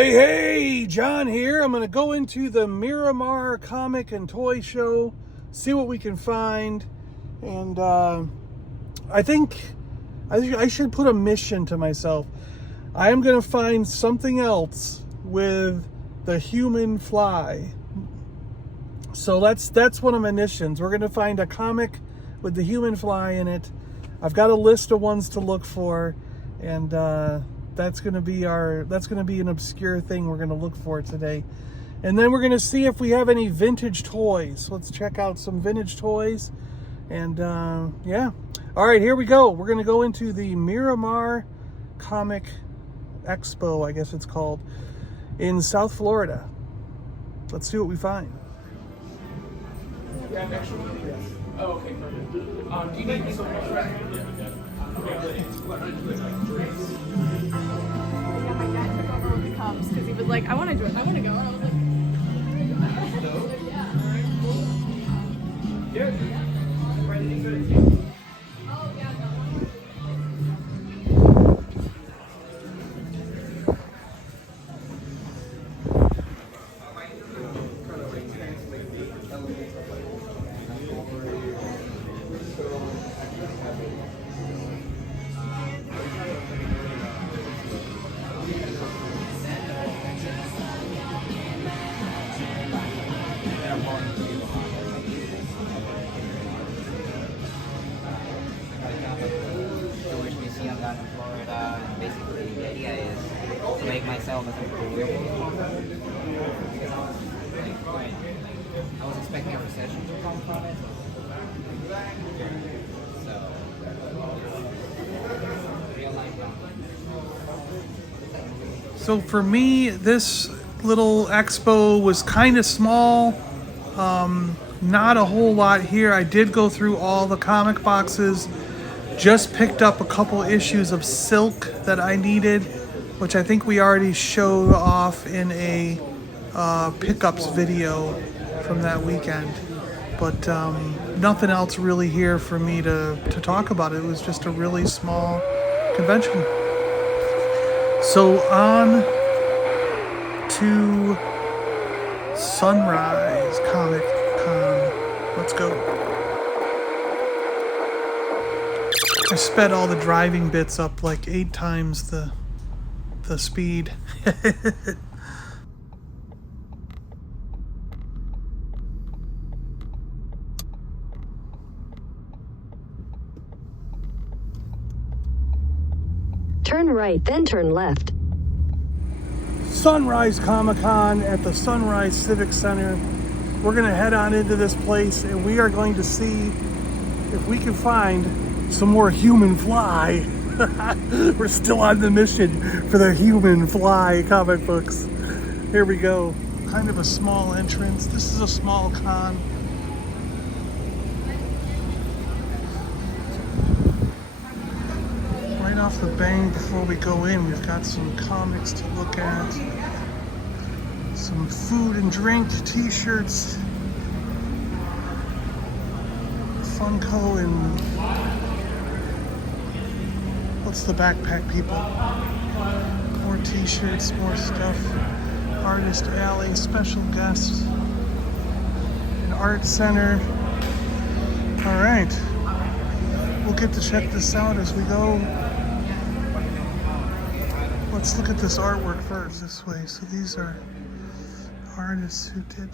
Hey, John here. I'm going to go into the Miramar comic and toy show, see what we can find. And I think I should put a mission to myself. I am going to find something else with the human fly. So that's one of my missions. We're going to find a comic with the human fly in it. I've got a list of ones to look for, and that's going to be an obscure thing we're going to look for today. And then we're going to see if we have any vintage toys. Let's check out some vintage toys. And yeah. All right, here we go. We're going to go into the Miramar Comic Expo, I guess it's called, in South Florida. Let's see what we find. Yeah, next one? Yes. Oh, okay, perfect. Do you need some more right now? Yeah, my dad took over with the cups because he was like, I want to do it. I want to go. And I was like, Yeah. oh, yeah, that one. Down in Florida, and basically the idea is to make myself as employable as possible. Because I was expecting a recession to come from it. So, real life. So for me, this little expo was kind of small. Not a whole lot here. I did go through all the comic boxes. Just picked up a couple issues of Silk that I needed, which I think we already showed off in a pickups video from that weekend. But nothing else really here for me to talk about. It was just a really small convention. So on to Sunrise Comic Con. Let's go. I sped all the driving bits up like 8 times the speed. Turn right, then turn left. Sunrise Comic-Con at the Sunrise Civic Center. We're going to head on into this place, and we are going to see if we can find some more human fly. We're still on the mission for the human fly comic books. Here we go. Kind of a small entrance. This is a small con. Right off the bang before we go in, we've got some comics to look at. Some food and drink, t-shirts, Funko, and what's the backpack people? More t-shirts, more stuff. Artist Alley, special guests, an art center. All right, we'll get to check this out as we go. Let's look at this artwork first this way. So these are artists who did.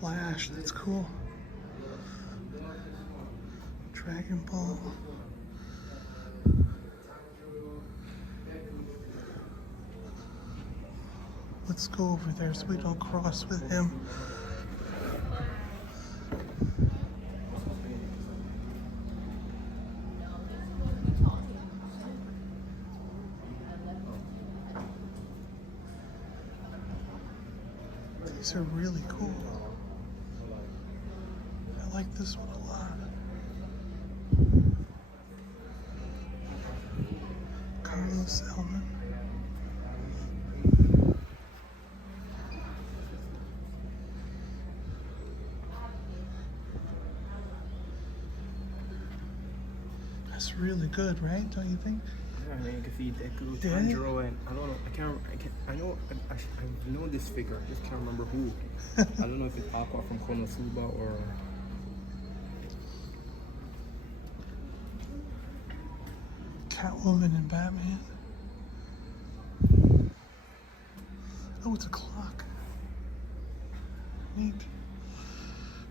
Flash, that's cool. Dragon Ball. Let's go over there so we don't cross with him. These are really cool. I like this one a lot. Carlos Elman. looks really good, right? Don't you think? I mean, you can see Deku, Yeah. Tanjiro, and I don't know. I know this figure. I just can't remember who. I don't know if it's Aqua from Konosuba or. Catwoman and Batman. Oh, it's a clock. Neat.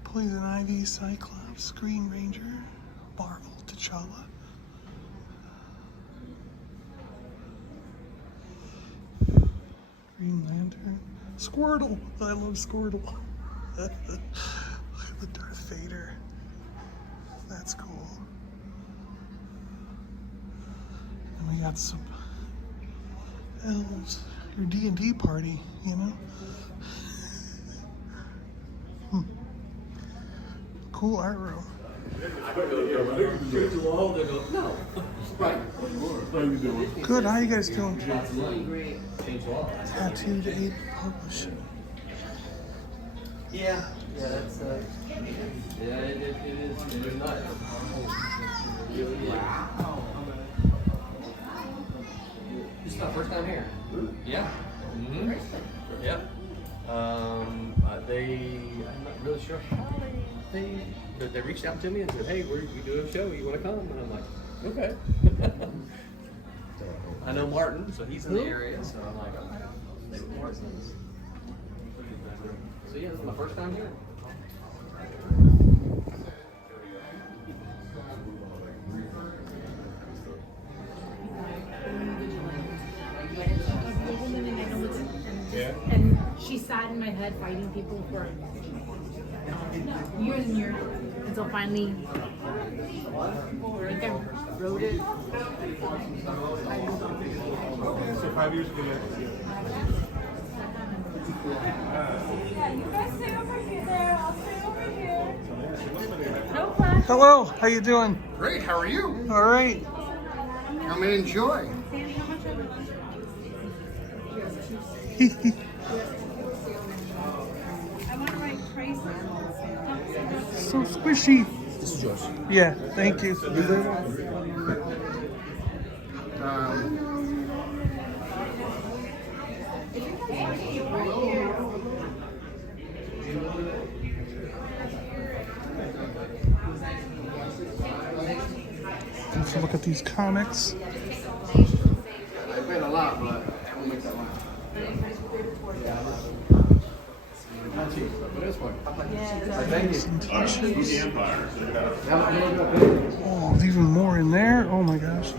Poison Ivy, Cyclops, Green Ranger, Marvel, T'Challa. Green Lantern. Squirtle! I love Squirtle. Look at the Darth Vader. That's cool. And we got some elves. Your D&D party, you know? Cool art room. Good, how you guys doing? Tattooed 8 Publishing. Yeah, that's yeah, it is nuts. Wow. This is my first time here. Yeah. Mm-hmm. Yep. I'm not really sure how they reached out to me and said, hey, we do a show, you want to come? And I'm like, okay. I know Martin, so he's in the area, so I'm like, okay. So yeah, this is my first time here. Yeah. And she sat in my head fighting people for years and years until finally I think I wrote it. So 5 years ago, You guys stay over here. I'll stay over here. No flash. Hello, how you doing? Great, how are you? All right. Come and enjoy. I want to write crazy. So squishy. This is yours. Yeah, thank you. Let's look at these comics. I bet a lot, but I won't make that one. This one. Some t-shirts. Oh, there's even more in there. Oh my gosh.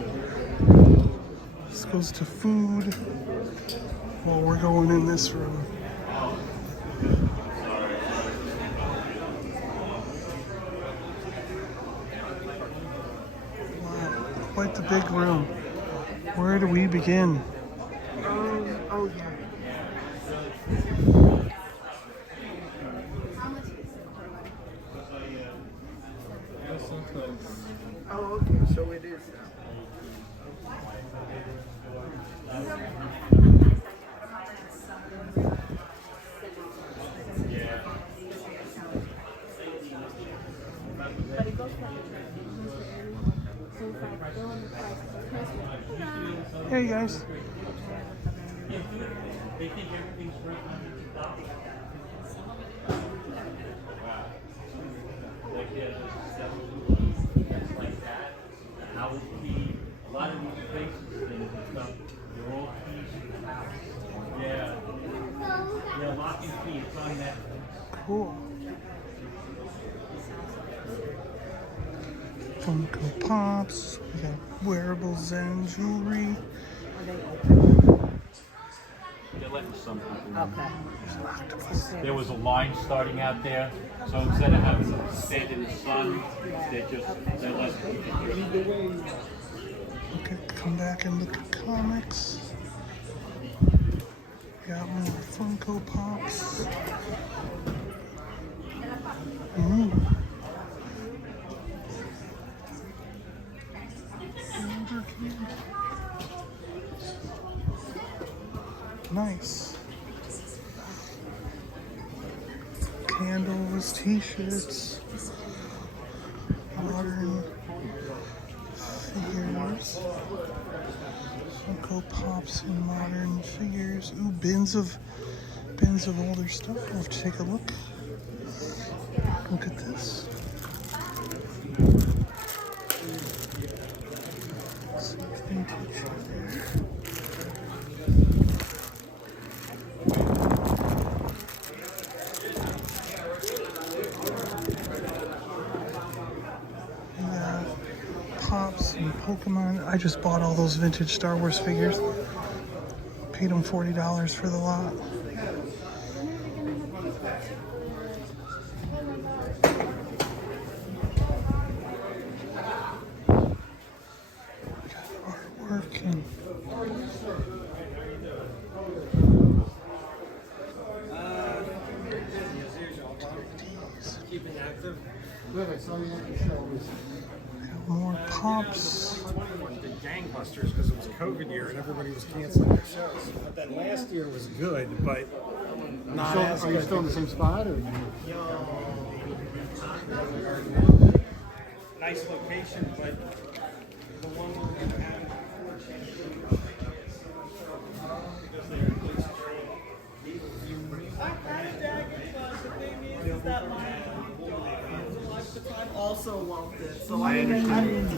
This goes to food. Well, we're going in this room. Wow, quite the big room. Where do we begin? Oh, yeah. Oh, okay. So it is. Hey guys. A lot of these faces and stuff, they're all keys to the house. Yeah. Yeah, lock and key, it's on that. Cool. Funko Pops. We got wearables and jewelry. They're letting some people in. There was a line starting out there, so instead of having them stand in the sun, they're letting people. Okay, come back and look at comics. Got more Funko Pops. Ooh. Nice. Candles, t-shirts, modern figures. Funko Pops and modern figures. Ooh, bins of older stuff. I'll have to take a look. Look at this. Some vintage there. Pops and Pokemon. I just bought all those vintage Star Wars figures. Paid them $40 for the lot. Got artwork and Keeping active. more Pops. Did gangbusters because it was COVID year and everybody was canceling their shows. But then last year was good, but not as good. Are you still in the same spot? Or? Nice location, but the one we're going to have because they are police also loved it, so I understand.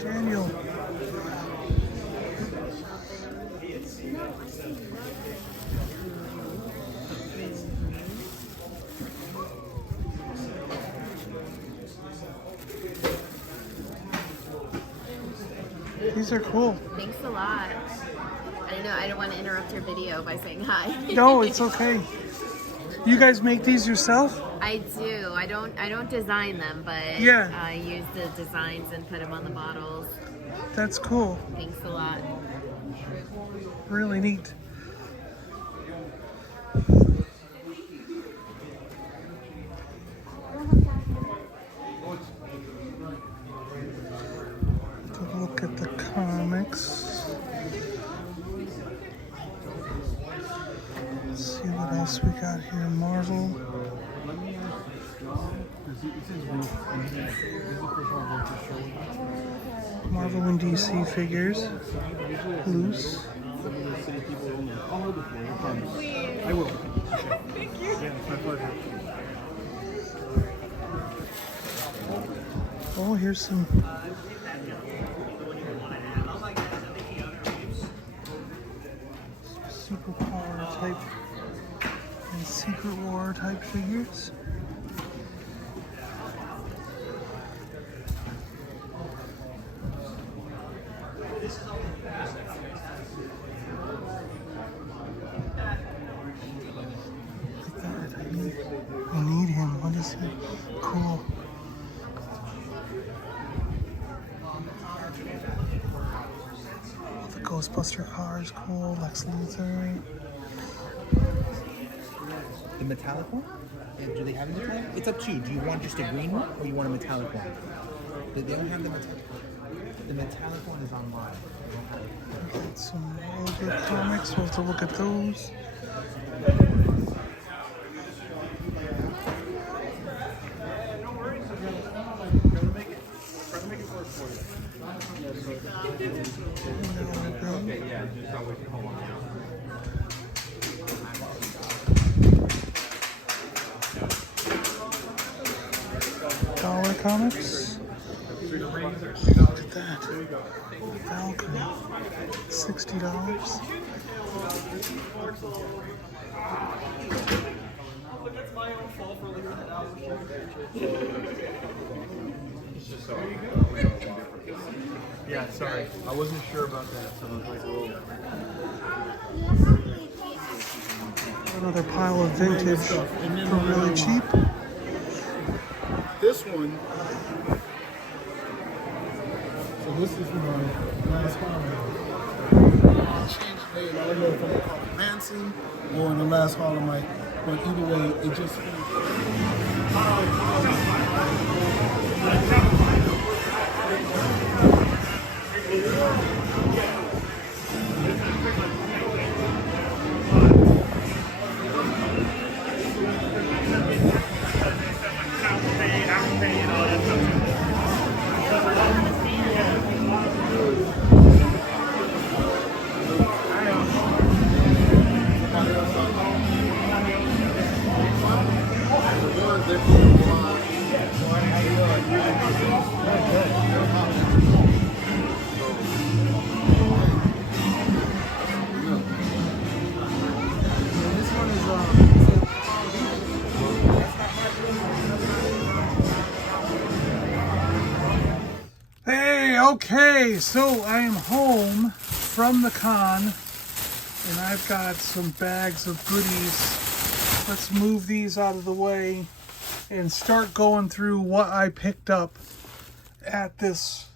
Daniel. These are cool. Thanks a lot. I don't want to interrupt your video by saying hi. No, it's okay. You guys make these yourself? I do. I don't design them, but yeah. I use the designs and put them on the bottles. That's cool. Thanks a lot. Really neat. Take a look at the comics. Let's see what else we got here. Marvel. Marvel and DC figures. Loose. I will. Thank you. Yeah, it's my pleasure. Oh, here's some superpower type and Secret War type figures. I need him. What is he? Cool. The Ghostbuster cars, cool. Lex Luthor. The metallic one? Do they have a metallic? It's up to you. Do you want just a green one or you want a metallic one? They don't have the metallic. The metallic one is online. Got some older comics. We'll have to look at those. Dollar comics. Look at that. Falcon. $60. Yeah, sorry. I wasn't sure about that, so I was like, whoa. Another pile of vintage for really cheap. This one. So this is my last holiday. I changed the name. I don't know if I'm gonna call it Manson or the last holiday, but either way, it just. Okay, so I am home from the con, and I've got some bags of goodies. Let's move these out of the way and start going through what I picked up at this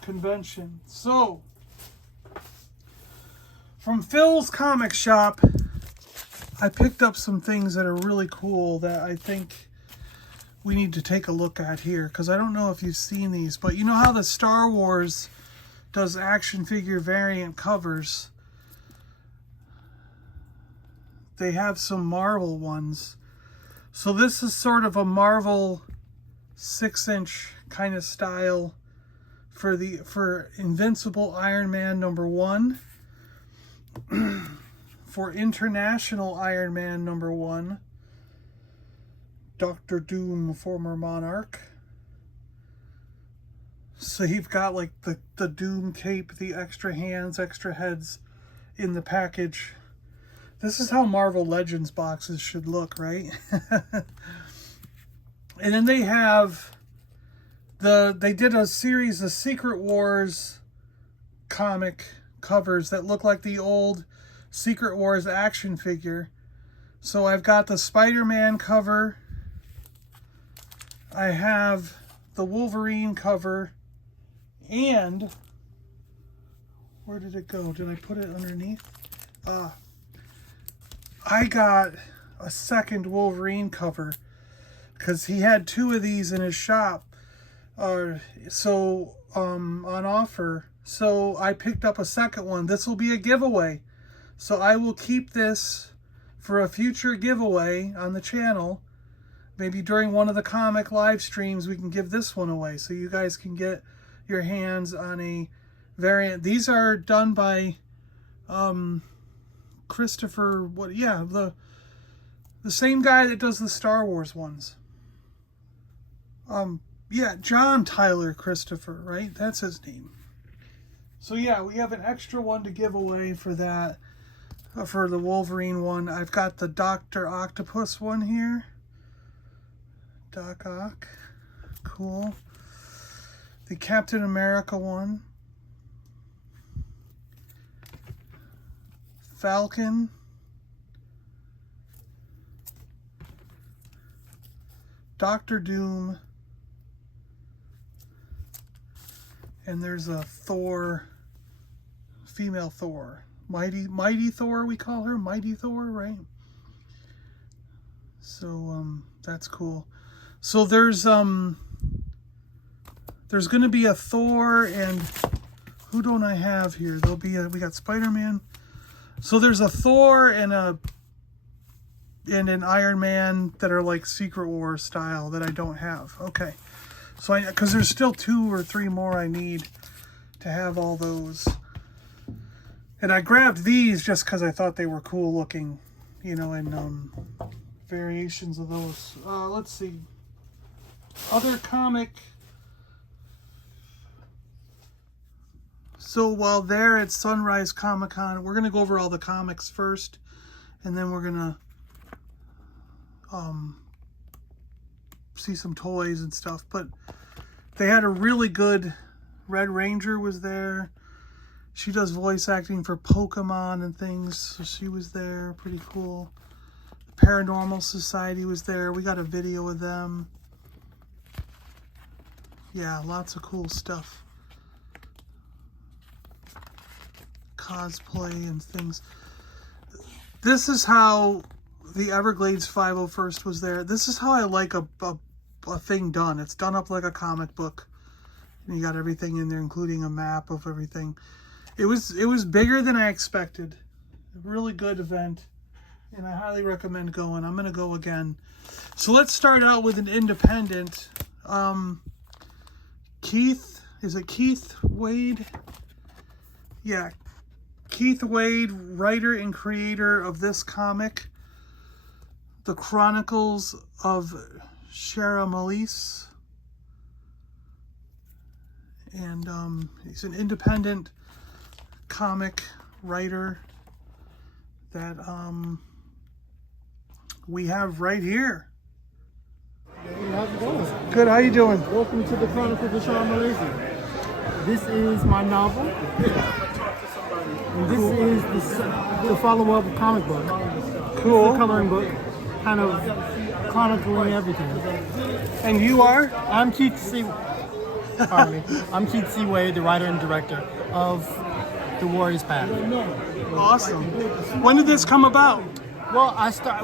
convention. So, from Phil's comic shop, I picked up some things that are really cool that I think we need to take a look at here, because I don't know if you've seen these, but you know how the Star Wars does action figure variant covers? They have some Marvel ones. So this is sort of a Marvel 6-inch kind of style for Invincible Iron Man #1, for International Iron Man #1, Dr. Doom, former Monarch. So you've got like the Doom cape, the extra hands, extra heads in the package. This is how Marvel Legends boxes should look, right? And then they have they did a series of Secret Wars comic covers that look like the old Secret Wars action figure. So I've got the Spider-Man cover. I have the Wolverine cover, and where did it go? Did I put it underneath? I got a second Wolverine cover because he had 2 of these in his shop, on offer. So I picked up a second one. This will be a giveaway. So I will keep this for a future giveaway on the channel. Maybe during one of the comic live streams, we can give this one away so you guys can get your hands on a variant. These are done by Christopher, the same guy that does the Star Wars ones. John Tyler Christopher, right? That's his name. So yeah, we have an extra one to give away for that, for the Wolverine one. I've got the Dr. Octopus one here. Doc Ock. Cool. The Captain America one. Falcon. Dr. Doom. And there's a Thor, female Thor. Mighty Thor, we call her. Mighty Thor, right? So, that's cool. So there's going to be a Thor, and who don't I have here? We got Spider-Man. So there's a Thor and an Iron Man that are like Secret Wars style that I don't have. Okay. So because there's still 2 or 3 more I need to have all those. And I grabbed these just because I thought they were cool looking, and variations of those. Let's see. Other comic. So while there at Sunrise Comic Con, we're going to go over all the comics first, and then we're going to see some toys and stuff. But they had a really good, Red Ranger was there. She does voice acting for Pokemon and things, so she was there. Pretty cool. The Paranormal Society was there. We got a video of them. Yeah, lots of cool stuff. Cosplay and things. This is how the Everglades 501st was there. This is how I like a thing done. It's done up like a comic book. And you got everything in there, including a map of everything. It was bigger than I expected. A really good event. And I highly recommend going. I'm going to go again. So let's start out with an independent. Keith, is it Keith Wade? Yeah, Keith Wade, writer and creator of this comic, The Chronicles of Shara Malise. And he's an independent comic writer that we have right here. Hey, how's it going? Good, how you doing? Welcome to the Chronicles of Shara Malise. This is my novel. And this is the follow-up comic book. Cool. It's a coloring book, kind of chronicling everything. And you are? I'm Keith C. Pardon me. I'm Keith C. Wade, the writer and director of The Warrior's Path. Awesome. When did this come about? Well,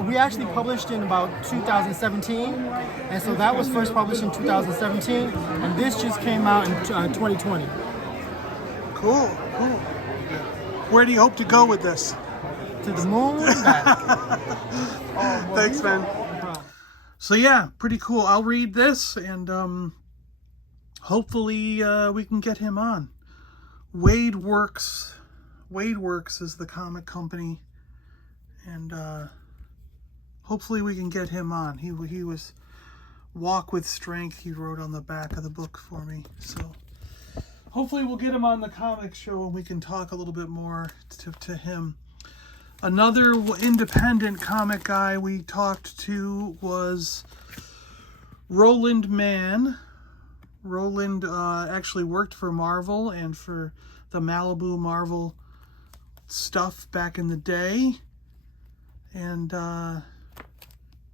we actually published in about 2017, and so that was first published in 2017, and this just came out in 2020. Cool, cool. Where do you hope to go with this? To the moon and back. Thanks, man. So yeah, pretty cool. I'll read this, and hopefully we can get him on. Wade Works is the comic company. And hopefully we can get him on. He was Walk with Strength. He wrote on the back of the book for me. So hopefully we'll get him on the comic show and we can talk a little bit more to him. Another independent comic guy we talked to was Roland Mann. Roland actually worked for Marvel and for the Malibu Marvel stuff back in the day. And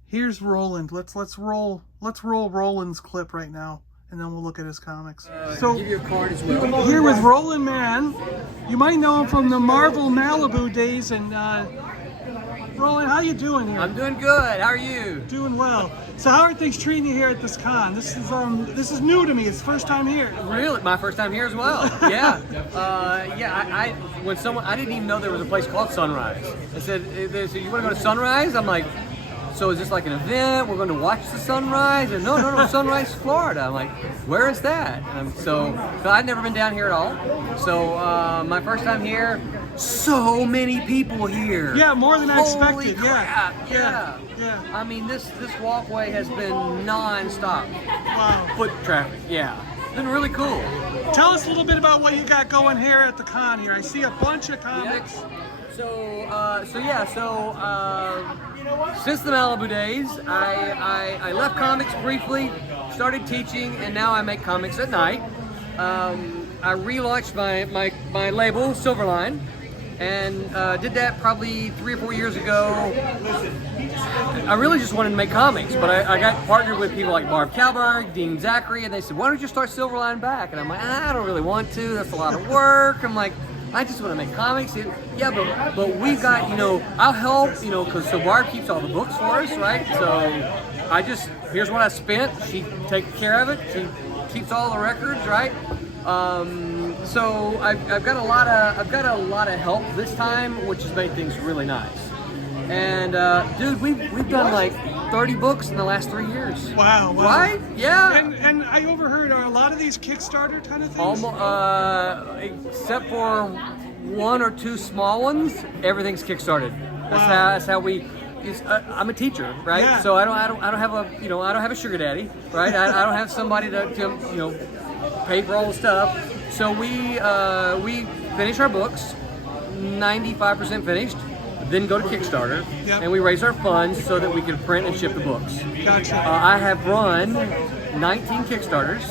here's Roland. Let's roll Roland's clip right now, and then we'll look at his comics. So give you a card as well. Here with Roland Mann. You might know him from the Marvel Malibu days. And Roland, how you doing here? I'm doing good. How are you? Doing well. So how are things treating you here at this con? This is new to me. It's the first time here. Really, my first time here as well. Yeah, I didn't even know there was a place called Sunrise. They said, you want to go to Sunrise? I'm like, so is this like an event? We're going to watch the sunrise? And no, Sunrise, Florida. I'm like, where is that? So I'd never been down here at all. So my first time here, so many people here. Yeah, more than I expected. Crap. Yeah. I mean, this walkway has been non-stop. Wow. Foot traffic. Yeah, it's been really cool. Tell us a little bit about what you got going here at the con here. I see a bunch of comics. Yeah. Since the Malibu days, I left comics briefly, started teaching, and now I make comics at night. I relaunched my label, Silverline, and did that probably 3 or 4 years ago. I really just wanted to make comics, but I got partnered with people like Barb Kalberg, Dean Zachary, and they said, why don't you start Silverline back? And I'm like, I don't really want to, that's a lot of work. I'm like, I just want to make comics. Yeah, but we've got, I'll help, because so Barb keeps all the books for us, right? So here's what I spent. She takes care of it. She keeps all the records, right? So I've got a lot of help this time, which has made things really nice. And dude, we've done like 30 books in the last 3 years. Wow. Right? Yeah. And I overheard, are a lot of these Kickstarter kind of things? Almost, except for 1 or 2 small ones, everything's Kickstarted. That's how we. I'm a teacher, right? Yeah. So I don't have a I don't have a sugar daddy, right? I don't have somebody to pay for all the stuff. So we finish our books, 95% finished. Then go to Kickstarter, and we raise our funds so that we can print and ship the books. Gotcha. I have run 19 Kickstarters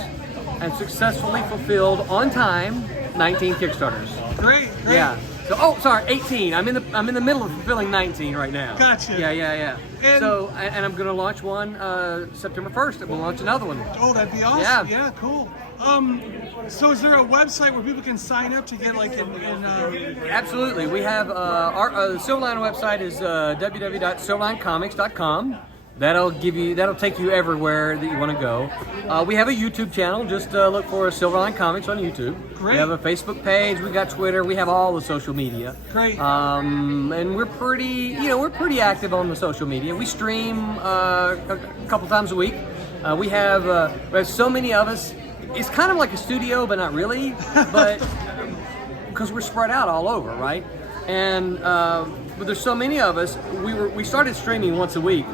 and successfully fulfilled on time 19 Kickstarters. Great. Yeah. So, 18. I'm in the middle of fulfilling 19 right now. Gotcha. Yeah. And I'm going to launch one September 1st. We'll launch another one. Oh, that'd be awesome. Yeah, cool. So is there a website where people can sign up to get like Absolutely. We have our Silverline website is www.silverlinecomics.com. That'll take you everywhere that you want to go. We have a YouTube channel. Just look for Silverline Comics on YouTube. Great. We have a Facebook page. We got Twitter. We have all the social media. Great. And we're pretty active on the social media. We stream a couple times a week. We have so many of us. It's kind of like a studio, but not really. But because we're spread out all over, right? And but there's so many of us. We started streaming once a week.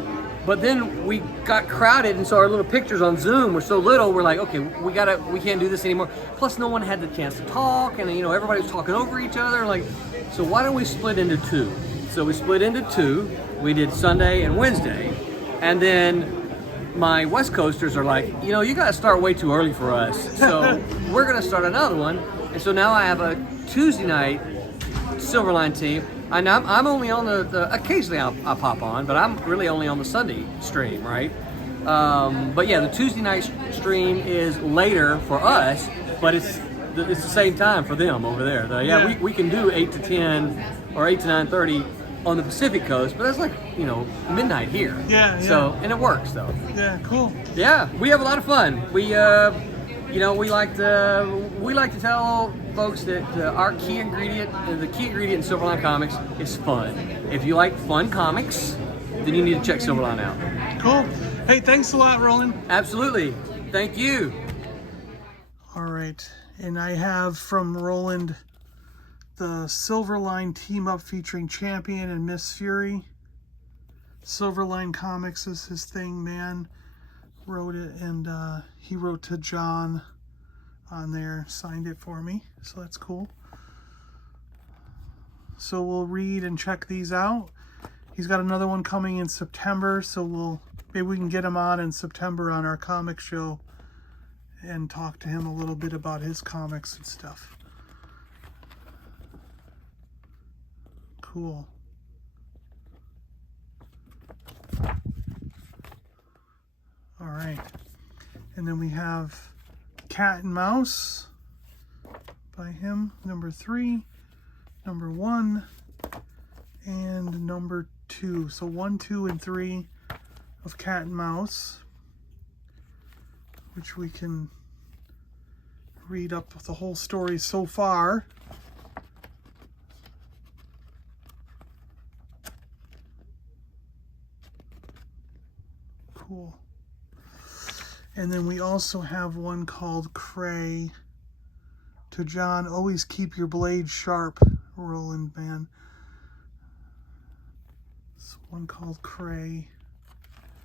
But then we got crowded, and so our little pictures on Zoom were so little. We're like, okay, we can't do this anymore. Plus, no one had the chance to talk, and everybody was talking over each other. Like, so why don't we split into 2? So we split into 2. We did Sunday and Wednesday, and then my West Coasters are like, you know, you got to start way too early for us. So we're going to start another one. And so now I have a Tuesday night Silverline team. And I'm only on the occasionally I'll pop on, but I'm really only on the Sunday stream, right? But yeah, the Tuesday night stream is later for us, but it's the same time for them over there. We can do 8 to 10 or 8 to 9:30 on the Pacific Coast, but that's like, you know, midnight here. Yeah. So, and it works though. Yeah, cool. Yeah, we have a lot of fun. We, you know, we like to tell folks that our key ingredient, the key ingredient in Silverline Comics is fun. If you like fun comics, then you need to check Silverline out. Cool. Hey, thanks a lot, Roland. Absolutely. Thank you. All right, and I have from Roland the Silverline team up featuring Champion and Miss Fury. Silverline Comics is his thing, man. Wrote it, and he wrote to John on there, signed it for me, so that's cool. So we'll read and check these out. He's got another one coming in September, so maybe we can get him on in September on our comic show and talk to him a little bit about his comics and stuff. Cool. All right. And then we have Cat and Mouse by him, number 3, number 1, and number 2. So 1, 2, and 3 of Cat and Mouse, which we can read up the whole story so far. Cool. And then we also have one called Cray. To John, always keep your blade sharp, Roland, man. This one called Cray,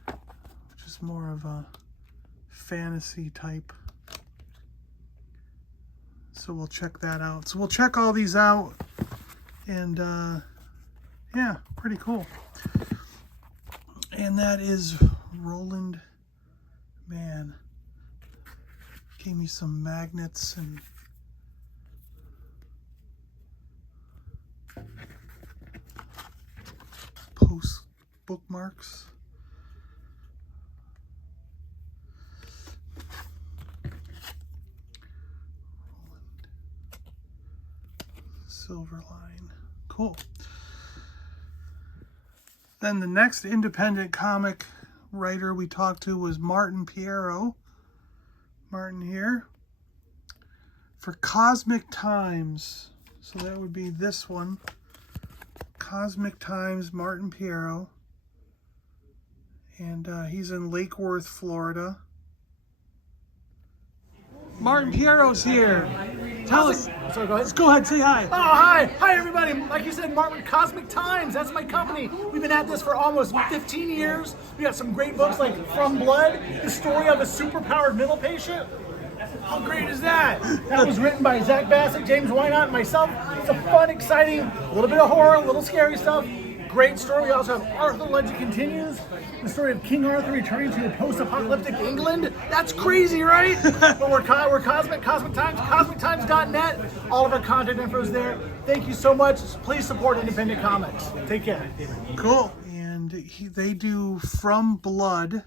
which is more of a fantasy type. So we'll check that out. So we'll check all these out, and yeah, pretty cool. And that is Roland, man. Gave me some magnets and post bookmarks. Silverline. Cool. Then the next independent comic writer we talked to was Martin Piero. Martin here. For Cosmic Times. So that would be this one. Cosmic Times, Martin Piero. And he's in Lake Worth, Florida. Martin Piero's here. Tell us. Sorry, go ahead. Let's go ahead, say hi. Oh, hi. Hi, everybody. Like you said, Martin, Cosmic Times. That's my company. We've been at this for almost 15 years. We got some great books like From Blood, the story of a superpowered mental patient. How great is that? That was written by Zach Bassett, James Wynot, and myself. It's a fun, exciting, a little bit of horror, a little scary stuff. Great story. We also have Arthur Legend Continues, the story of King Arthur returning to post-apocalyptic England. That's crazy, right? But we're Cosmic Times, CosmicTimes.net. All of our content info is there. Thank you so much. Please support independent comics. Take care. Cool. And they do From Blood.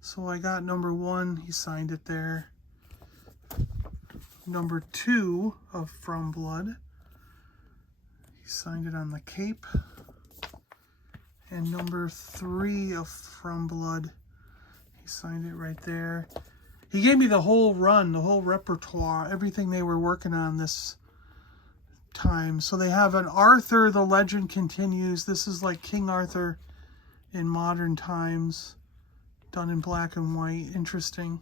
So I got number 1. He signed it there. Number 2 of From Blood. He signed it on the cape. And number 3 of From Blood. He signed it right there. He gave me the whole run, the whole repertoire, everything they were working on this time. So they have an Arthur, the Legend Continues. This is like King Arthur in modern times, done in black and white. Interesting.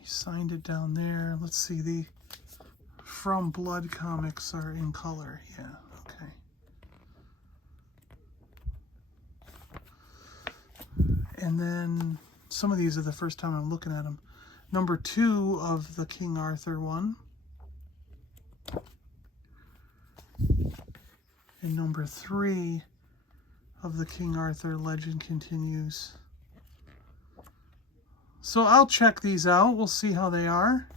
He signed it down there. Let's see, the From Blood comics are in color. Yeah, okay. And then some of these are the first time I'm looking at them. Number 2 of the King Arthur one. And number 3 of the King Arthur Legend Continues. So I'll check these out. We'll see how they are.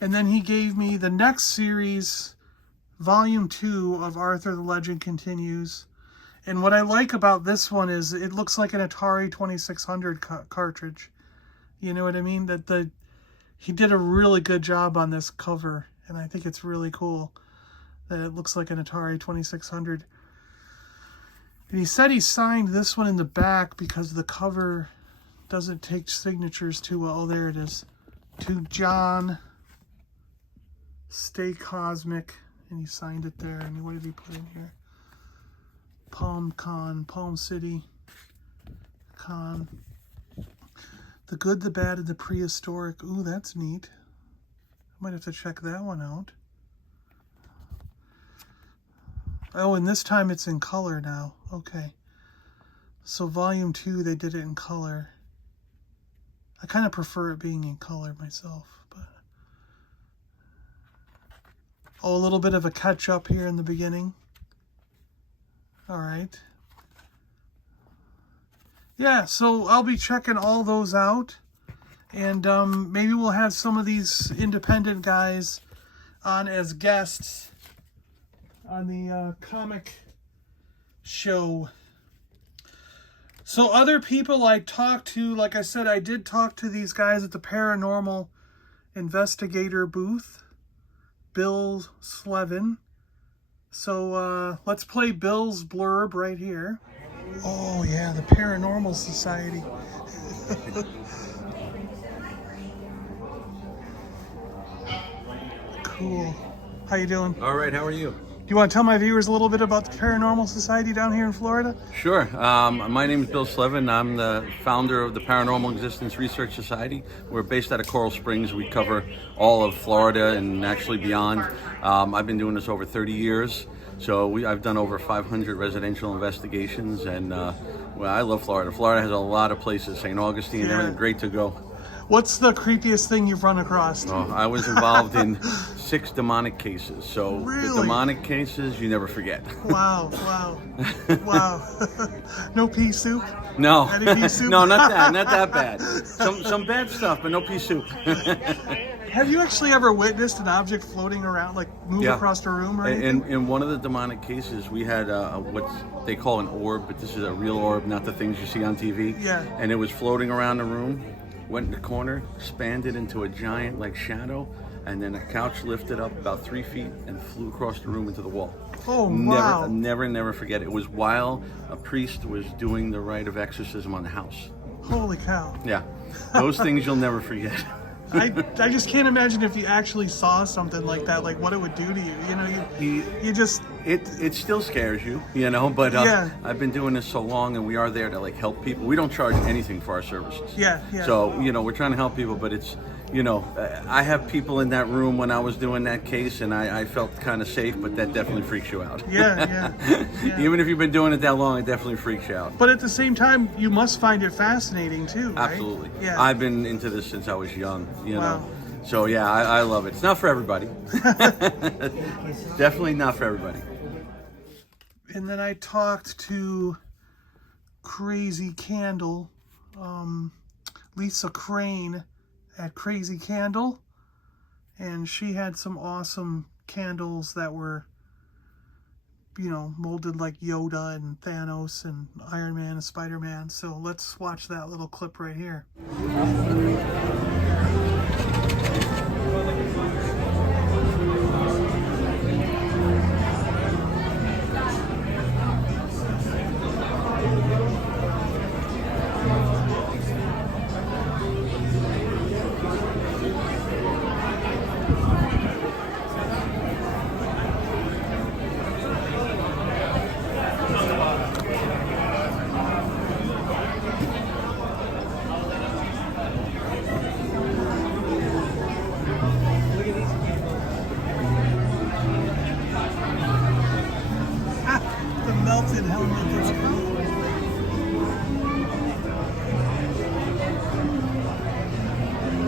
And then he gave me the next series, Volume 2 of Arthur the Legend Continues. And what I like about this one is it looks like an Atari 2600 cartridge. You know what I mean? He did a really good job on this cover. And I think it's really cool that it looks like an Atari 2600. And he said he signed this one in the back because the cover doesn't take signatures too well. Oh, there it is. To John, Stay Cosmic. And he signed it there. And what did he put in here? Palm City Con. The Good, the Bad, and the Prehistoric. Ooh, that's neat. I might have to check that one out. Oh, and this time it's in color now. Okay. So Volume 2, they did it in color. I kind of prefer it being in color myself, but... Oh, a little bit of a catch-up here in the beginning. All right. Yeah, so I'll be checking all those out. And maybe we'll have some of these independent guys on as guests on the comic show. So other people I talked to, like I said, I did talk to these guys at the Paranormal Investigator booth, Bill Slevin. So let's play Bill's blurb right here. Oh yeah, the Paranormal Society. Cool. How you doing? All right, how are you? Do you want to tell my viewers a little bit about the Paranormal Society down here in Florida? Sure. My name is Bill Slevin. I'm the founder of the Paranormal Existence Research Society. We're based out of Coral Springs. We cover all of Florida and actually beyond. I've been doing this over 30 years. So I've done over 500 residential investigations, and well, I love Florida. Florida has a lot of places, St. Augustine, everything, great to go. What's the creepiest thing you've run across? Oh, I was involved in 6 demonic cases. So really? The demonic cases, you never forget. Wow, wow, wow. No pea soup? No. Any pea soup? No, not that bad. Some bad stuff, but no pea soup. Have you actually ever witnessed an object floating around, like move across the room or anything? In one of the demonic cases, we had what they call an orb, but this is a real orb, not the things you see on TV. Yeah. And it was floating around the room, went in the corner, expanded into a giant like shadow, and then a couch lifted up about 3 feet and flew across the room into the wall. Oh, wow. Never forget it. It was while a priest was doing the rite of exorcism on the house. Holy cow. Yeah. Those things you'll never forget. I just can't imagine if you actually saw something like that, like what it would do to you. You know, you just... It still scares you, you know, but yeah. I've been doing this so long, and we are there to like help people. We don't charge anything for our services. Yeah. So, you know, we're trying to help people, but it's, you know, I have people in that room when I was doing that case, and I felt kind of safe, but that definitely freaks you out. Yeah. Even if you've been doing it that long, it definitely freaks you out. But at the same time, you must find it fascascinating too, right? Absolutely. Yeah. I've been into this since I was young, you wow. know. So yeah, I love it. It's not for everybody. Definitely not for everybody. And then I talked to Crazy Candle, Lisa Crane at Crazy Candle, and she had some awesome candles that were, you know, molded like Yoda and Thanos and Iron Man and Spider-Man. So let's watch that little clip right here. Melted helmet, that's cool.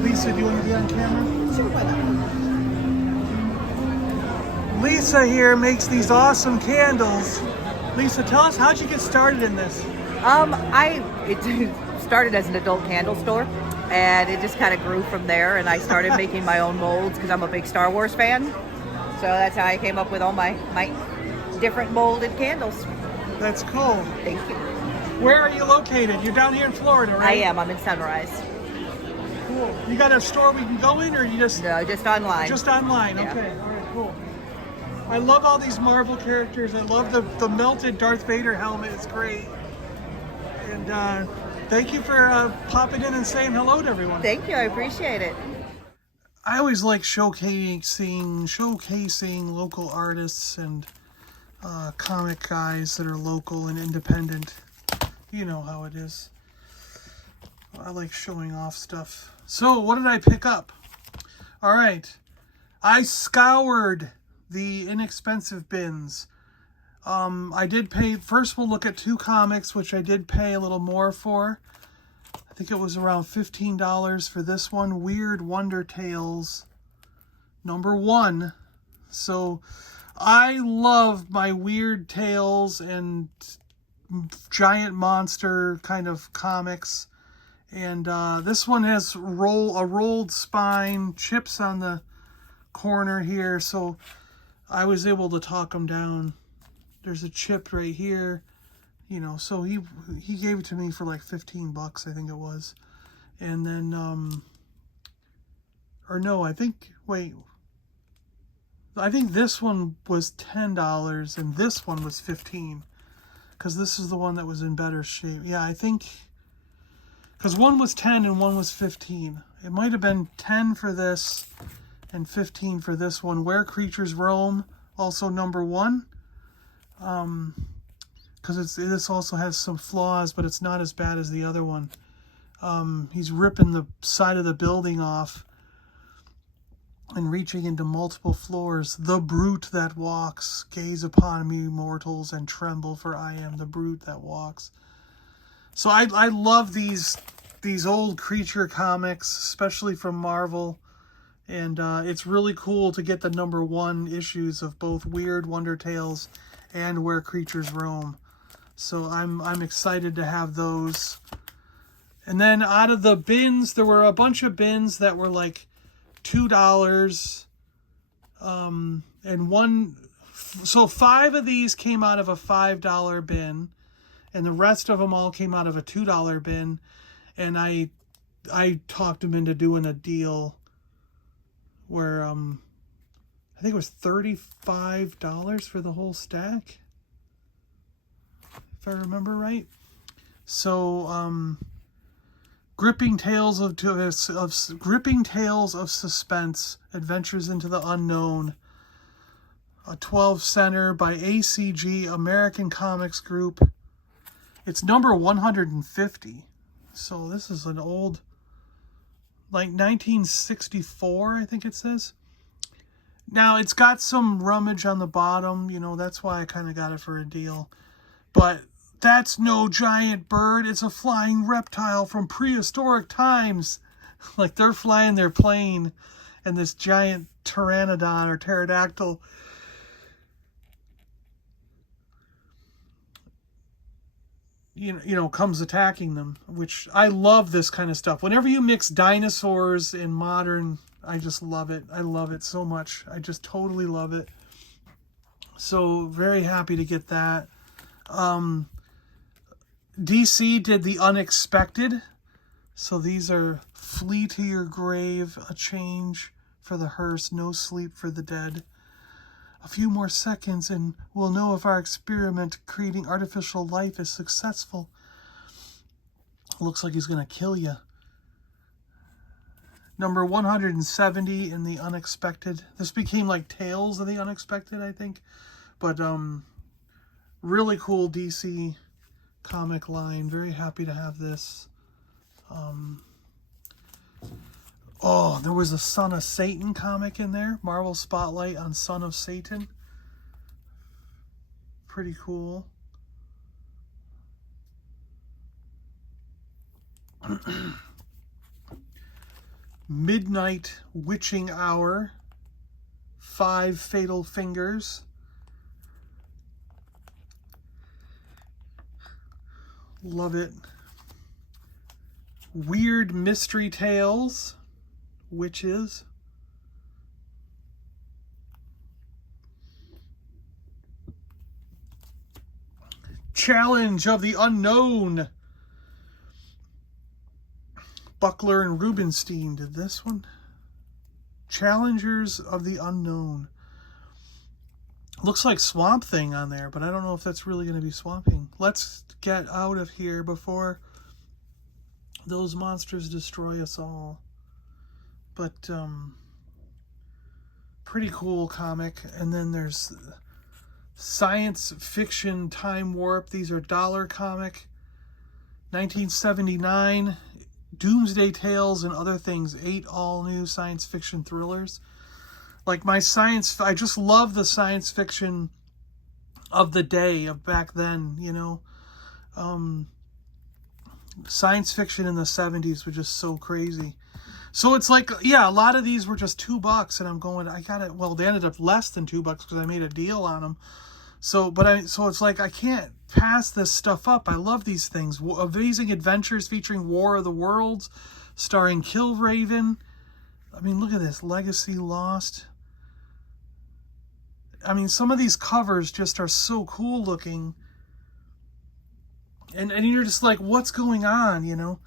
Lisa, do you want to be on camera? Sure, why not? Lisa here makes these awesome candles. Lisa, tell us, how'd you get started in this? It started as an adult candle store, and it just kind of grew from there, and I started making my own molds because I'm a big Star Wars fan. So that's how I came up with all my different molded candles. That's cool. Thank you. Where are you located? You're down here in Florida, right? I am. I'm in Sunrise. Cool. You got a store we can go in, or you just... No, just online. Just online, Yeah. okay. All right, cool. I love all these Marvel characters. I love the melted Darth Vader helmet. It's great. And thank you for popping in and saying hello to everyone. Thank you. I appreciate it. I always like showcasing local artists and comic guys that are local and independent. You know how it is. I like showing off stuff. So, what did I pick up? All right. I scoured the inexpensive bins. I did pay, first we'll look at 2 comics, which I did pay a little more for. I think it was around $15 for this one, Weird Wonder Tales #1. So I love my Weird Tales and giant monster kind of comics. And this one has a rolled spine, chips on the corner here, so I was able to talk him down. There's a chip right here, you know, so he gave it to me for like 15 bucks, I think it was. And then or no, I think this one was $10 and this one was 15, because this is the one that was in better shape. Yeah, I think, because one was 10 and one was 15. It might have been 10 for this and 15 for this one. Where Creatures Roam, also #1. Because this also has some flaws, but it's not as bad as the other one. He's ripping the side of the building off and reaching into multiple floors. The brute that walks, gaze upon me, mortals, and tremble, for I am the brute that walks. So I love these old creature comics, especially from Marvel. And it's really cool to get the #1 issues of both Weird Wonder Tales and Where Creatures Roam. So I'm excited to have those. And then out of the bins, there were a bunch of bins that were like $2. And so 5 of these came out of a $5 bin, and the rest of them all came out of a $2 bin. And I talked them into doing a deal where I think it was $35 for the whole stack, if I remember right. So gripping tales of suspense, adventures into the unknown. A 12 center by ACG, American Comics Group. It's number 150. So this is an old, like 1964, I think it says. Now, it's got some rummage on the bottom, you know, that's why I kind of got it for a deal. But that's no giant bird, it's a flying reptile from prehistoric times. Like, they're flying their plane, and this giant pteranodon or pterodactyl you know, comes attacking them, which I love this kind of stuff. Whenever you mix dinosaurs and modern, I just love it. I love it so much. I just totally love it. So very happy to get that. DC did The Unexpected. So these are Flee to Your Grave, A Change for the Hearse, No Sleep for the Dead. A few more seconds and we'll know if our experiment creating artificial life is successful. Looks like he's going to kill you. Number 170 in The Unexpected. This became like Tales of the Unexpected, I think. But really cool DC comic line. Very happy to have this. Oh, there was a Son of Satan comic in there. Marvel Spotlight on Son of Satan. Pretty cool. Midnight Witching Hour. 5 Fatal Fingers. Love it. Weird Mystery Tales, Witches. Challenge of the Unknown. Buckler and Rubenstein did this one. Challengers of the Unknown. Looks like Swamp Thing on there, but I don't know if that's really going to be Swamp Thing. Let's get out of here before those monsters destroy us all. But, pretty cool comic. And then there's Science Fiction Time Warp. These are dollar comic. 1979. Doomsday Tales and Other Things. 8 all-new science fiction thrillers. Like I just love the science fiction of the day, of back then, you know. Science fiction in the 70s was just so crazy. So it's like, yeah, a lot of these were just $2, and I'm going, I got it. Well, they ended up less than $2 because I made a deal on them. So it's like, I can't pass this stuff up. I love these things. Amazing Adventures featuring War of the Worlds, starring Killraven. I mean, look at this. Legacy Lost. I mean, some of these covers just are so cool looking. And you're just like, what's going on, you know?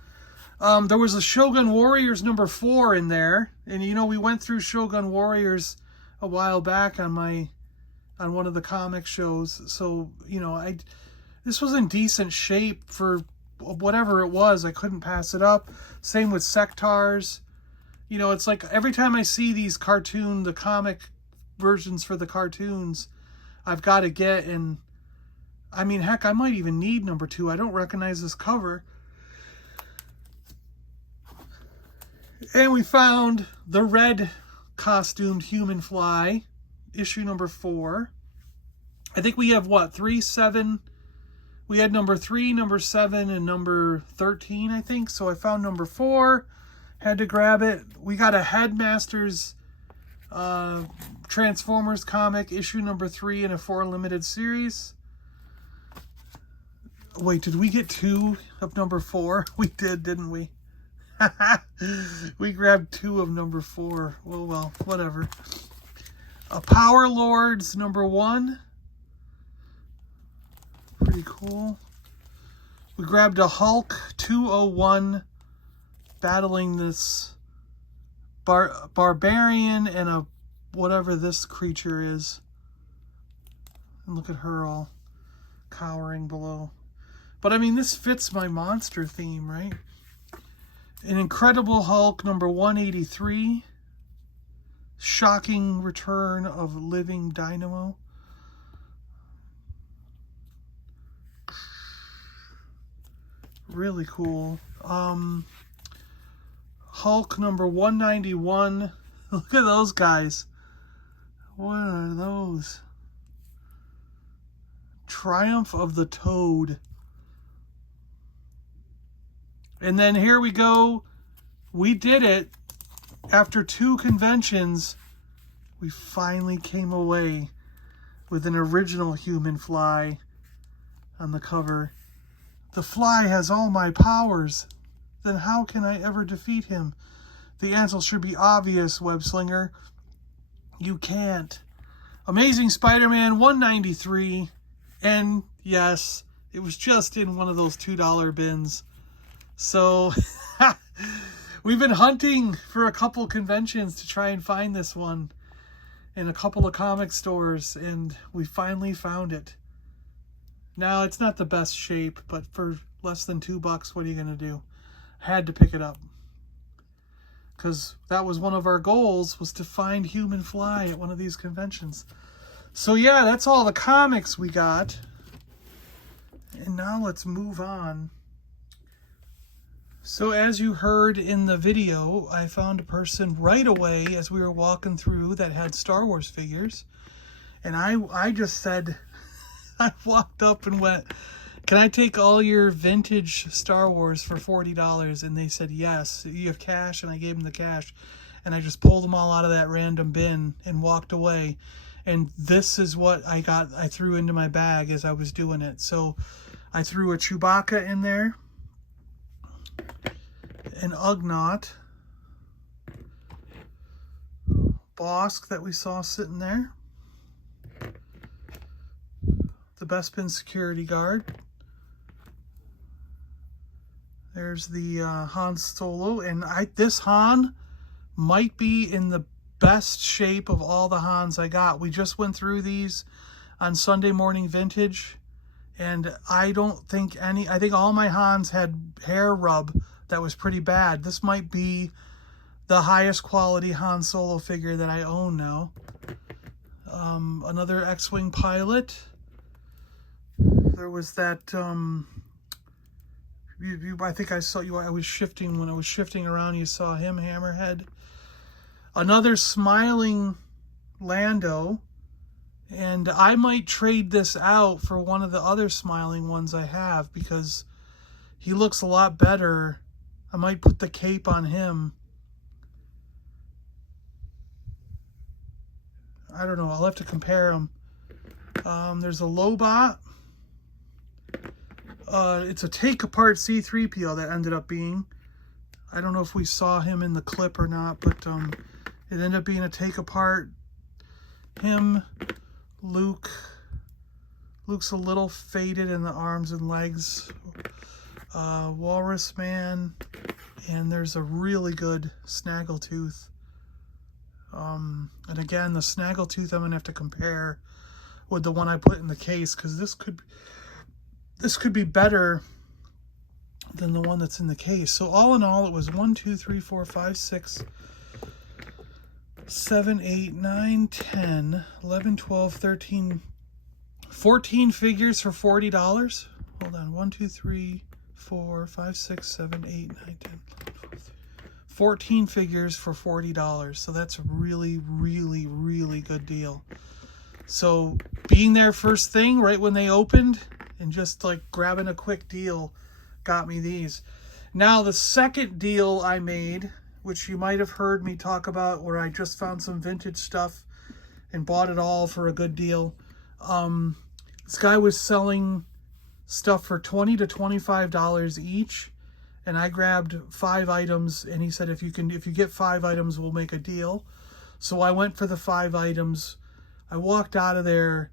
There was a Shogun Warriors #4 in there. And, you know, we went through Shogun Warriors a while back on one of the comic shows. So, you know, this was in decent shape for whatever it was. I couldn't pass it up. Same with Sectars. You know, it's like every time I see these the comic versions for the cartoons, I've got to get, and I mean, heck, I might even need #2. I don't recognize this cover. And we found the red costumed human fly, issue #4. I think we have what, 3, 7. We had #3, #7, and #13, I think. So I found #4. Had to grab it. We got a Headmasters Transformers comic, issue #3 in a 4 limited series. Wait, did we get 2 of #4? We did, didn't we? We grabbed 2 of #4. Well, whatever. A Power Lords #1. Pretty cool. We grabbed a Hulk 201 battling this barbarian and a whatever this creature is. And look at her all cowering below. But I mean, this fits my monster theme, right? An Incredible Hulk #183. Shocking Return of Living Dynamo. Really cool. Hulk #191. Look at those guys. What are those? Triumph of the Toad. And then here we go. We did it. After 2 conventions, we finally came away with an original human fly on the cover. The fly has all my powers. Then how can I ever defeat him? The answer should be obvious, Webslinger. You can't. Amazing Spider-Man 193. And yes, it was just in one of those $2 bins. So we've been hunting for a couple conventions to try and find this one in a couple of comic stores, and we finally found it. Now, it's not the best shape, but for less than $2, what are you going to do? I had to pick it up. Because that was one of our goals, was to find Human Fly at one of these conventions. So yeah, that's all the comics we got. And now let's move on. So as you heard in the video, I found a person right away as we were walking through that had Star Wars figures. And I just said, I walked up and went, can I take all your vintage Star Wars for $40? And they said, yes. You have cash? And I gave them the cash. And I just pulled them all out of that random bin and walked away. And this is what I threw into my bag as I was doing it. So I threw a Chewbacca in there, an Ugnaught, Bosk that we saw sitting there, the Bespin security guard. There's the Han Solo, and this Han might be in the best shape of all the Hans I got. We just went through these on Sunday Morning Vintage, and I don't think I think all my Hans had hair rub that was pretty bad. This might be the highest quality Han Solo figure that I own now. Another X-Wing pilot. There was that, I think I saw you, when I was shifting around, you saw him, Hammerhead. Another smiling Lando. And I might trade this out for one of the other smiling ones I have, because he looks a lot better. I might put the cape on him. I don't know. I'll have to compare them. There's a Lobot. It's a take-apart C-3PO that ended up being. I don't know if we saw him in the clip or not, but it ended up being a take-apart. Him, Luke. Luke's a little faded in the arms and legs. Walrus Man. And there's a really good Snaggletooth. And again, the Snaggletooth I'm going to have to compare with the one I put in the case, because this could be better than the one that's in the case. So all in all, it was 1, 2, 3, 4, 5, 6, 7, 8, 9, 10, 11, 12, 13, 14 figures for $40. Hold on. 1, 2, 3, 4, 5, 6, 7, 8, 9, 10, 11, 12, 14 figures for $40. So that's a really, really, really good deal. So being there first thing, right when they opened, and just like grabbing a quick deal got me these. Now the second deal I made, which you might have heard me talk about, where I just found some vintage stuff and bought it all for a good deal. This guy was selling stuff for $20 to $25 each, and I grabbed 5 items, and he said, if you get 5 items, we'll make a deal. So I went for the 5 items. I walked out of there.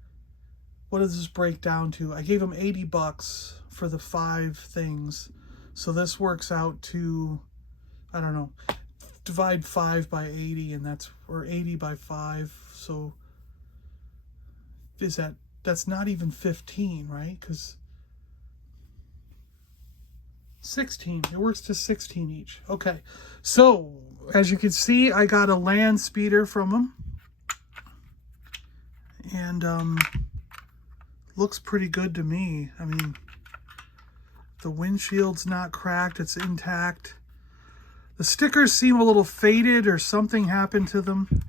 What does this break down to? I gave him $80 for the 5 things. So this works out to, I don't know, divide 5 by 80, and or 80 by 5. So that's not even 15, right? Because 16, it works to 16 each. Okay, so as you can see, I got a land speeder from him, and looks pretty good to me. I mean, the windshield's not cracked, it's intact. The stickers seem a little faded, or something happened to them.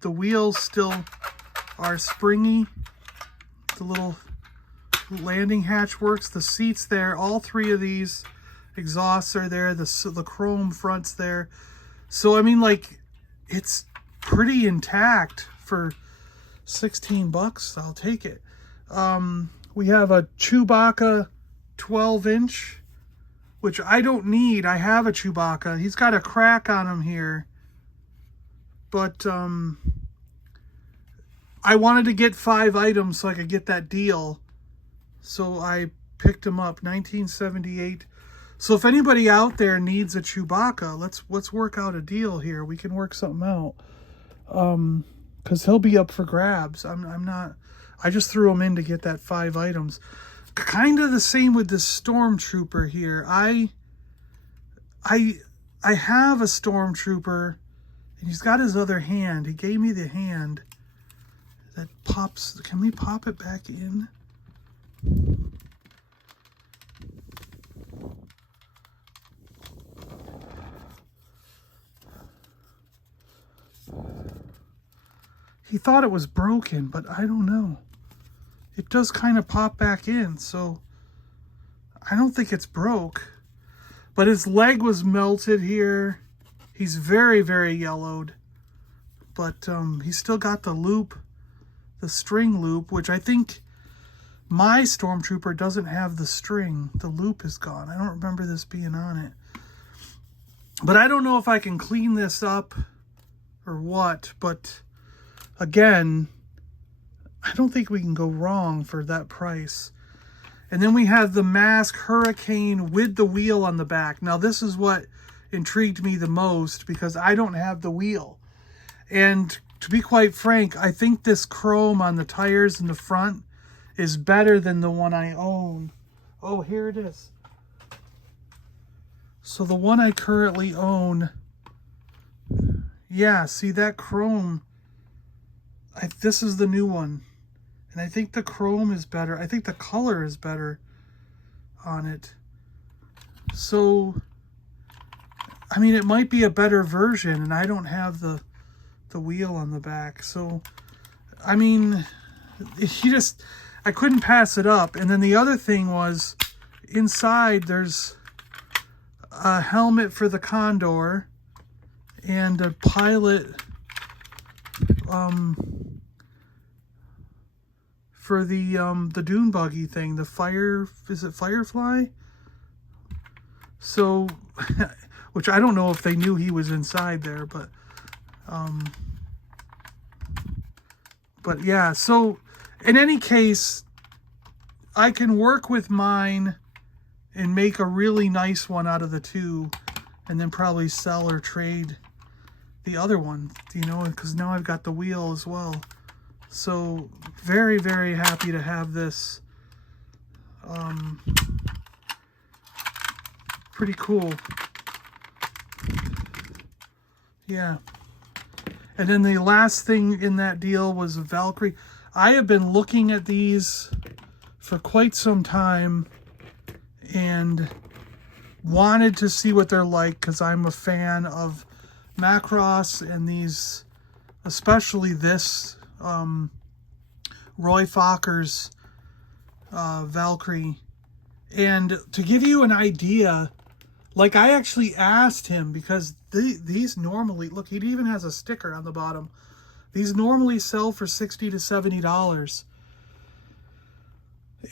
The wheels still are springy. The little landing hatch works. The seats there, all 3 of these exhausts are there. The chrome front's there. So I mean, like, it's pretty intact for $16. I'll take it. We have a Chewbacca 12-inch, which I don't need. I have a Chewbacca. He's got a crack on him here, but I wanted to get 5 items so I could get that deal. So I picked him up, 1978. So if anybody out there needs a Chewbacca, let's work out a deal here. We can work something out. Because he'll be up for grabs. I just threw him in to get that 5 items. Kind of the same with this Stormtrooper here. I have a Stormtrooper, and he's got his other hand. He gave me the hand that pops. Can we pop it back in? He thought it was broken, but I don't know. It does kind of pop back in, so I don't think it's broke. But his leg was melted here. He's very, very yellowed. But he's still got the loop, the string loop, which I think my Stormtrooper doesn't have the string. The loop is gone. I don't remember this being on it. But I don't know if I can clean this up or what. But again, I don't think we can go wrong for that price. And then we have the Mask Hurricane with the wheel on the back. Now this is what intrigued me the most because I don't have the wheel. And to be quite frank, I think this chrome on the tires in the front is better than the one I own. Oh, here it is. So the one I currently own, yeah, see that chrome, this is the new one. And I think the chrome is better. I think the color is better on it. So, I mean, it might be a better version, and I don't have the wheel on the back. So, I mean, I couldn't pass it up. And then the other thing was, inside there's a helmet for the Condor and a pilot for the dune buggy thing, is it Firefly? So, which I don't know if they knew he was inside there, but yeah, so in any case, I can work with mine and make a really nice one out of the two, and then probably sell or trade the other one, you know, because now I've got the wheel as well. So very, very happy to have this. Pretty cool. Yeah. And then the last thing in that deal was a Valkyrie. I have been looking at these for quite some time and wanted to see what they're like because I'm a fan of Macross and these, especially this Roy Fokker's Valkyrie. And to give you an idea, like I actually asked him because these normally, look, he even has a sticker on the bottom. These normally sell for $60 to $70.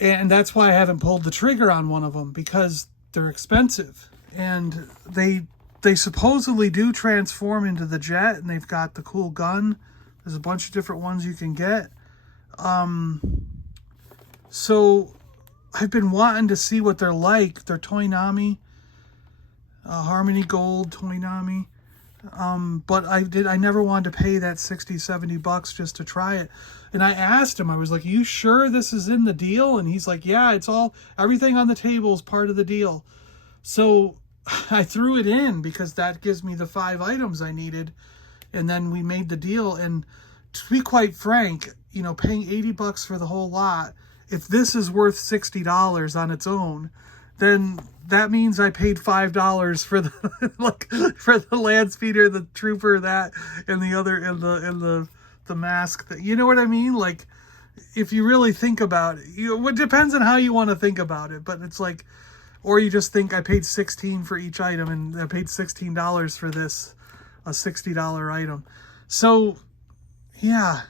And that's why I haven't pulled the trigger on one of them, because they're expensive. And they supposedly do transform into the jet, and they've got the cool gun. There's a bunch of different ones you can get. So I've been wanting to see what they're like. They're Toynami, Harmony Gold Toynami. But I never wanted to pay that $60-$70 just to try it. And I asked him, I was like, "Are you sure this is in the deal?" And he's like, "Yeah, everything on the table is part of the deal." So I threw it in because that gives me the 5 items I needed. And then we made the deal. And to be quite frank, you know, paying $80 for the whole lot, if this is worth $60 on its own, then that means I paid $5 for the for the land speeder, the trooper, that, and the other, and the mask. You know what I mean? Like, if you really think about it, it depends on how you want to think about it. But it's like, or you just think I paid $16 for each item, and I paid $16 for this, a $60 item. So, yeah.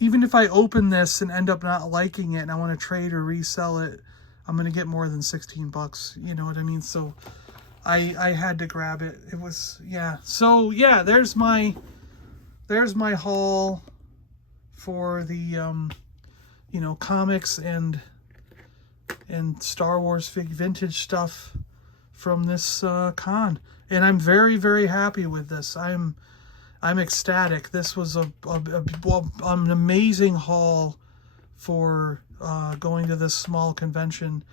Even if I open this and end up not liking it and I want to trade or resell it, I'm going to get more than $16. You know what I mean? So I had to grab it. It was, yeah. So yeah, there's my haul for the, you know, comics and Star Wars vintage stuff from this con. And I'm very, very happy with this. I'm ecstatic. This was an amazing haul for going to this small convention,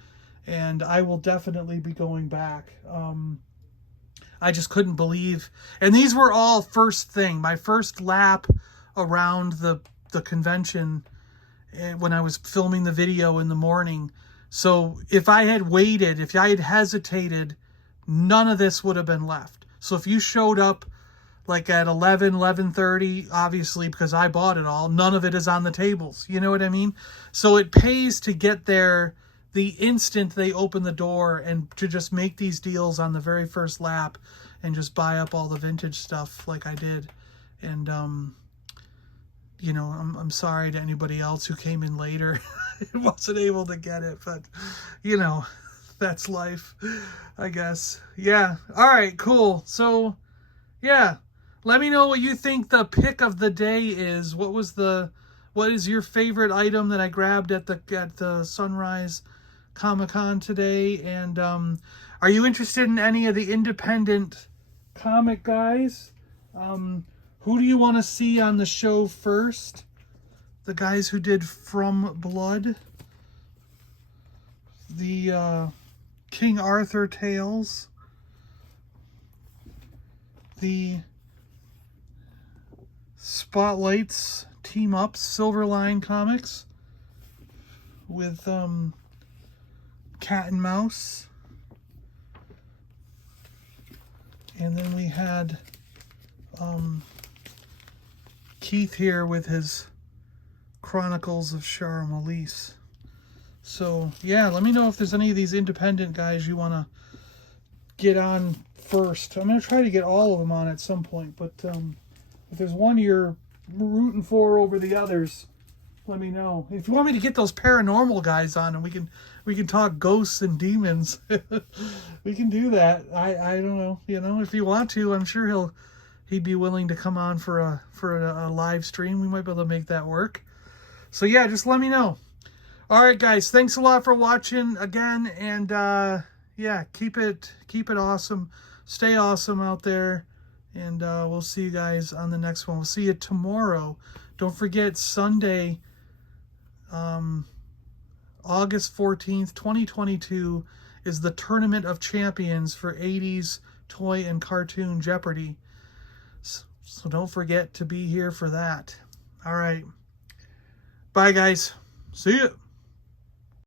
and I will definitely be going back. I just couldn't believe, and these were all first thing, my first lap around the convention when I was filming the video in the morning. So if I had waited, if I had hesitated, none of this would have been left. So if you showed up like at 11:30, obviously, because I bought it all, none of it is on the tables. You know what I mean? So it pays to get there the instant they open the door and to just make these deals on the very first lap and just buy up all the vintage stuff like I did. And you know, I'm sorry to anybody else who came in later and wasn't able to get it, but you know, that's life, I guess. Yeah. All right, cool. So yeah, let me know what you think the pick of the day is. What is your favorite item that I grabbed at the Sunrise Comic-Con today? And are you interested in any of the independent comic guys? Who do you want to see on the show first? The guys who did From Blood, the King Arthur tales, the Spotlights team up Silverline Comics with Cat and Mouse, and then we had Keith here with his Chronicles of Shara Malise. So yeah, let me know if there's any of these independent guys you want to get on first. I'm going to try to get all of them on at some point, but if there's one you're rooting for over the others, let me know. If you want me to get those paranormal guys on and we can talk ghosts and demons, we can do that. I don't know, you know, if you want to, I'm sure he'd be willing to come on for a live stream. We might be able to make that work. So yeah, just let me know. All right, guys, thanks a lot for watching again, and yeah, keep it awesome. Stay awesome out there, and we'll see you guys on the next one. We'll see you tomorrow. Don't forget, Sunday, August 14th, 2022 is the Tournament of Champions for 80s Toy and Cartoon Jeopardy. So don't forget to be here for that. All right. Bye, guys. See ya.